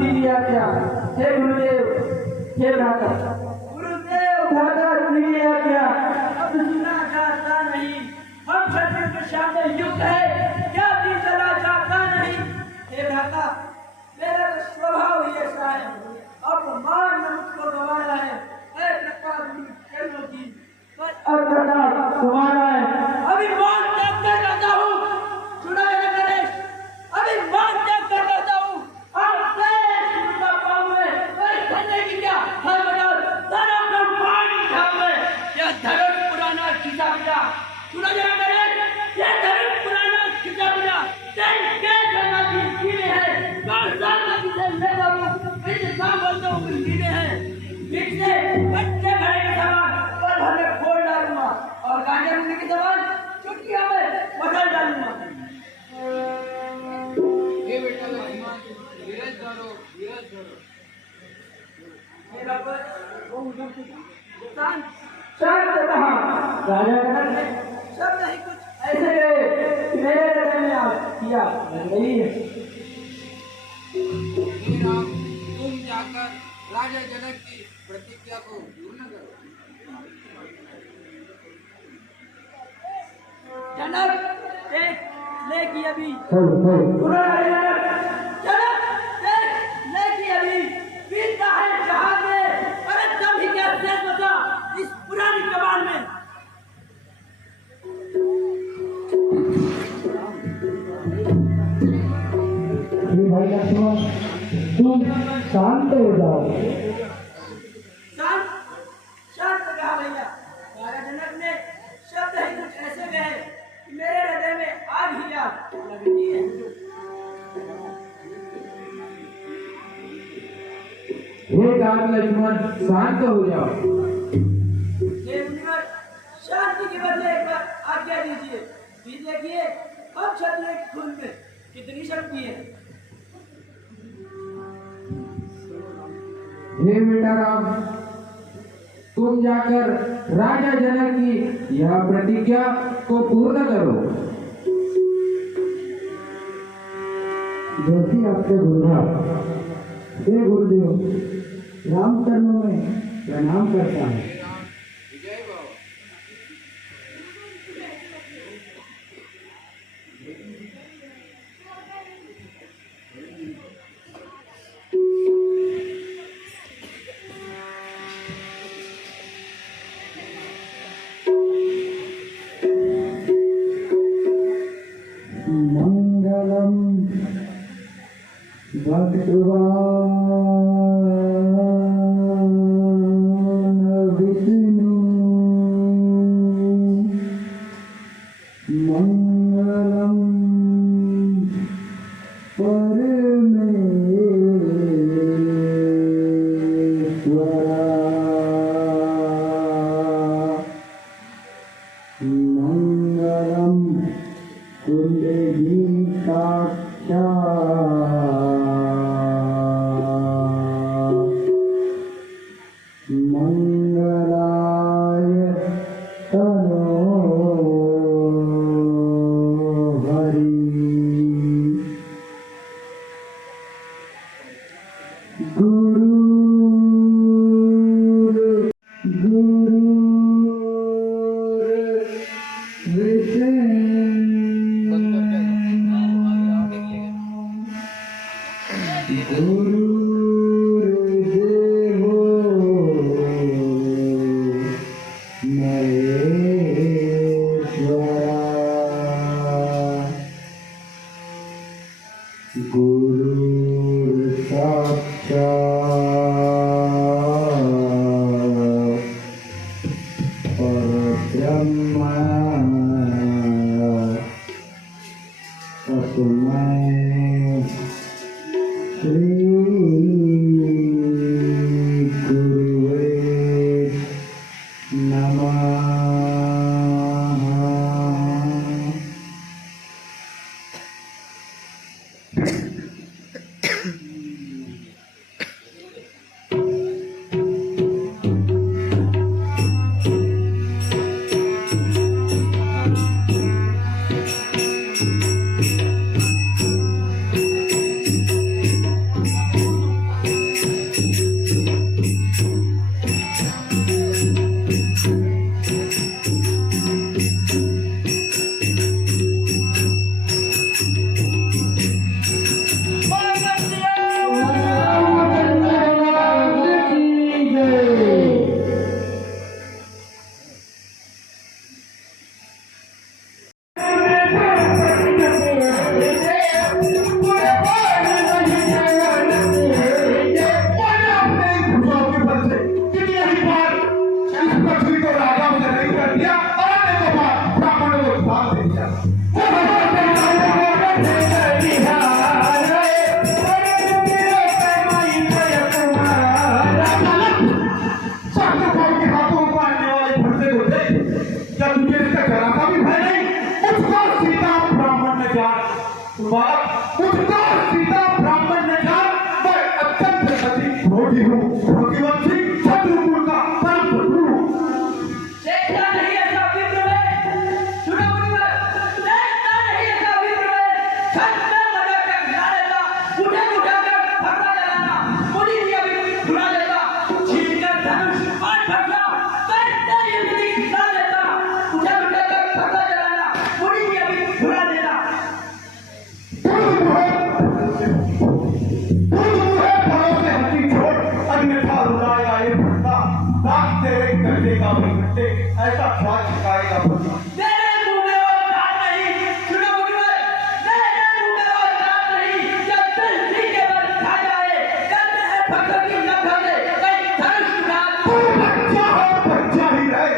दीजिए आज्ञा। हे गुरुदेव, हे भ्राता। गुरुदेव, भ्राता दीजिए आज्ञा। अब सुना जाता नहीं, हम क्षत्रियों के सामने युक्त है, क्या दी चला जाता नहीं। हे भ्राता, मेरा तो स्वभाव ही ऐसा है, अपमान में मुझको गंवाना है। तुम्हारा है, अभी मान त्याग कर रहता हूँ, चुनाव नरेश, अभी मान त्याग कर रहता हूँ। आपसे उनका काम है, करने की क्या है बता, सारा ब्रह्मांड काम है। यह धर्म पुराना खिंचा बिना, सुना जरा नरेश, यह धर्म पुराना खिंचा बिना, तेरे क्या करना की में है, कौन सा किसे ले बाबू, किसे काम बोलता हूँ की में है, किसे बच्चे घरे के समान पर हमें फोड़ डालूंगा और गांजा पीने के समान चुटकियों में बदल डालूंगा। ये बेटा लक्ष्मण, धीरज धरो, धीरज धरो। मेरा पर शांत रहा। राजा जनक ने सब नहीं कुछ ऐसे गए कि मेरे हृदय में आप किया नहीं है। हे राम, तुम जाकर राजा जनक की प्रतिज्ञा को पूर्ण करो। जनक देख ले की अभी पूरा जनक देख ले की अभी बीता है जहां में, अरे तब ही क्या शेष बचा इस पुरानी कमान में। भाई लक्ष्मण, तुम शांत हो जाओ। शांत कहा भैया, राजा जनक ने शब्द ही कुछ ऐसे कहे कि मेरे हृदय में आग ही आग लगती है। हे राम लक्ष्मण, शांत हो जाओ। हे मुनिवर, शांति के बदले एक बार आज्ञा दीजिए। भी देखिए अब क्षत्रिय के खून में कितनी शक्ति है। हे बेटा राम, तुम जाकर राजा जनक की यह प्रतिज्ञा को पूर्ण करो। जैसी आपके गुरुदेव, हे गुरुदेव, राम चरणों में प्रणाम करता है। विजय भाव। मंगलम भगवान विष्णु, मंगलम परमेश्वरा, मंगलम कुंडलीकाक्षा, मंगलाय तनोहरि, गुरुर्देवो महेश्वरा, गुरुर्साक्षात् परब्रह्म, तस्मै श्री गुरुवे नमः। बालक मुझको सीता ब्राह्मण ने जान मैं अत्यंत सती रोगी हूँ भगवंशी शत्रुकुल का परम गुरु देखता नहीं ऐसा विप्र में सुनो मुनिवर देखता नहीं ऐसा विप्र में छत में मजा कर गिरा देता उठा कर फरता जलाना मुनि भी अभी घुरा देता छीन कर धनुष पार फरता करते युद्ध गिरा देता उठा कर फरता जलाना मुनि भी अभी घुरा देता भरोसे हंसी छोड़ अन्यथा रुलाएगा ये भट्टा दाग तेरे गड्ढे का भी गड्ढे ऐसा ख्याल छिकाएगा भट्टा तेरे मुंह में और दांत नहीं सुनो मुनिवर तेरे मुंह में और दांत नहीं जब दिल सी के बल खा जाए कहते हैं भक्तों की न खोले कहीं धनुष उठा बच्चा ही रहे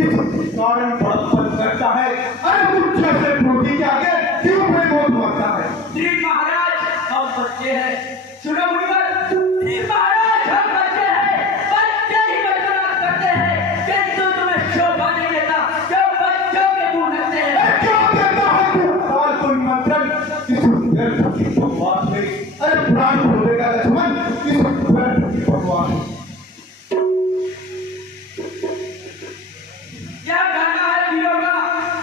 इस कारण बड़प्पन करता है अरे मुझे से टूटी के आगे क्यों बेमौत मरता है श्री महाराज हम बच्चे हैं सुनो मुनिवर श्री महाराज हम बच्चे हैं बच्चे ही बचपना करते हैं किंतु तुम्हें शोभा नहीं देता जो बच्चों के मुंह लगते हैं क्या कहता है तू और कोई मंत्रन इस व्यर्थ की बकवास में अरे प्राण खोलेगा लक्ष्मण इस व्यर्थ की बकवास क्या गाना है वीरों का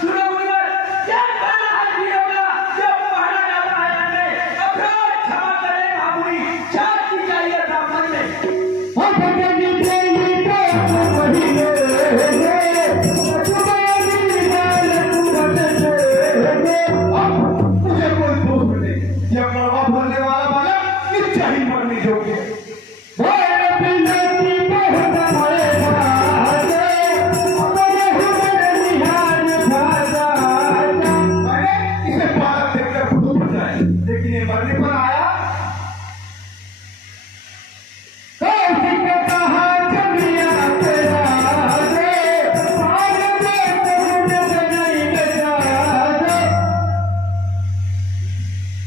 सुनो मुनिवर क्या गाना है वीरों का जो पढ़ा जाता है हमें अपराध क्षमा करे महामुनि शांति चाहिए ब्राह्मण में मुझे कोई दोष मिले यह कड़वा भरने वाला बालक इच्छा ही मरने योग्य है मैंने इसे बालक देखकर खुद उठ जाए लेकिन ये मरने पर आया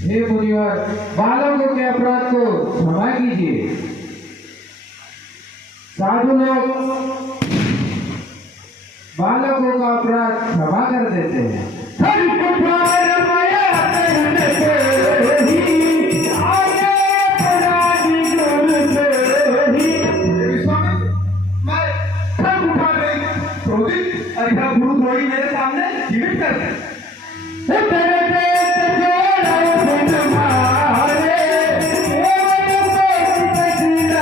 हे मुनिवर बालकों के अपराध को क्षमा कीजिए साधु लोग बालकों का अपराध क्षमा कर देते हैं स्वामी मैं ठग उठा रही क्रोधित और यह गुरुद्रोही मेरे सामने जीवित कर दे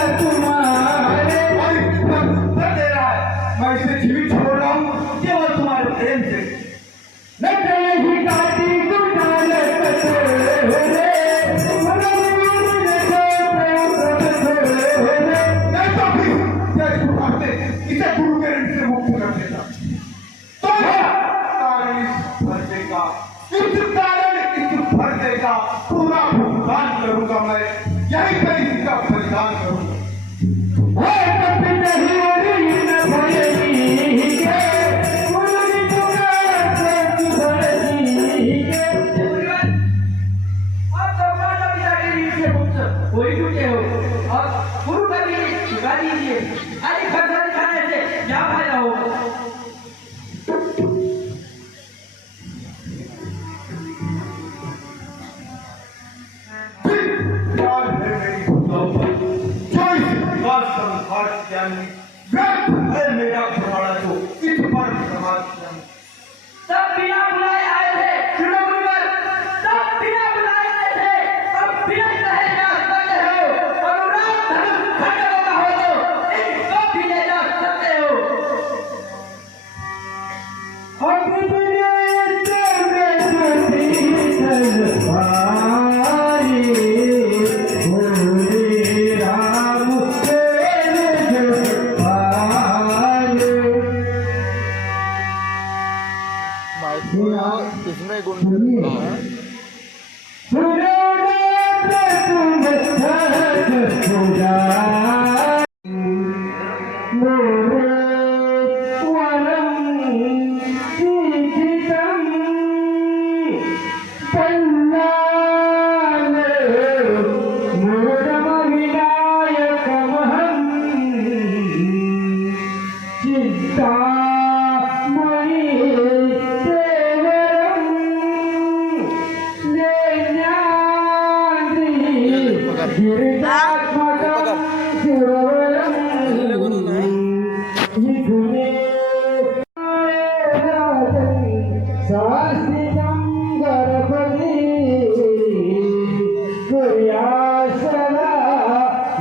और इतना उत्तर दे रहा है मैं इसे जीवित छोड़ रहा हूँ केवल तुम्हारे प्रेम से नहीं तो फिर यह उठाते इसे गुरु के ऋण से मुक्त कर देता तो कारण इस भरते का पूरा भुगतान करूंगा मैं यही पर इसका बलिदान करूंगा आप सब माता पिता के ऋण से मुक्त हो ही चुके हो और गुरु का भी ऋण चुका दीजिए अरे खर्चा दिखाने से क्या फायदा होगा प्यार है मेरी भक्तों पर जो इस विवाद संसार ज्ञानी व्यर्थ है मेरा घुमाड़ा जो इस पर समाज ज्ञानी सब बिना बुलाए आए थे सुनो मुनिवर सब बिना बुलाए आए थे अब बिना कहे जा सकते हो अनुराग धनुष खंडों का हो तो इनको भी ले जा सकते हो राम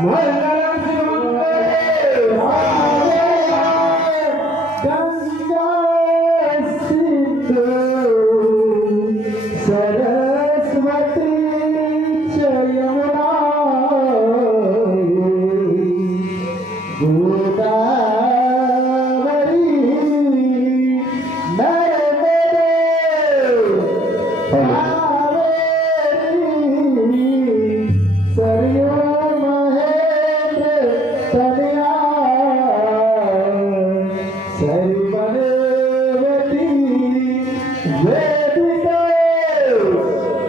मंगलम शिवाय गंगा सिंधु सरस्वती च यमुना गोदावरी नर्मदे कावेरी सरयू महेंद्र तनया सरवनवती वेदिका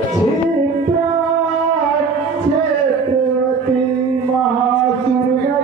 क्षिप्रा क्षेत्रवती महादुर्गा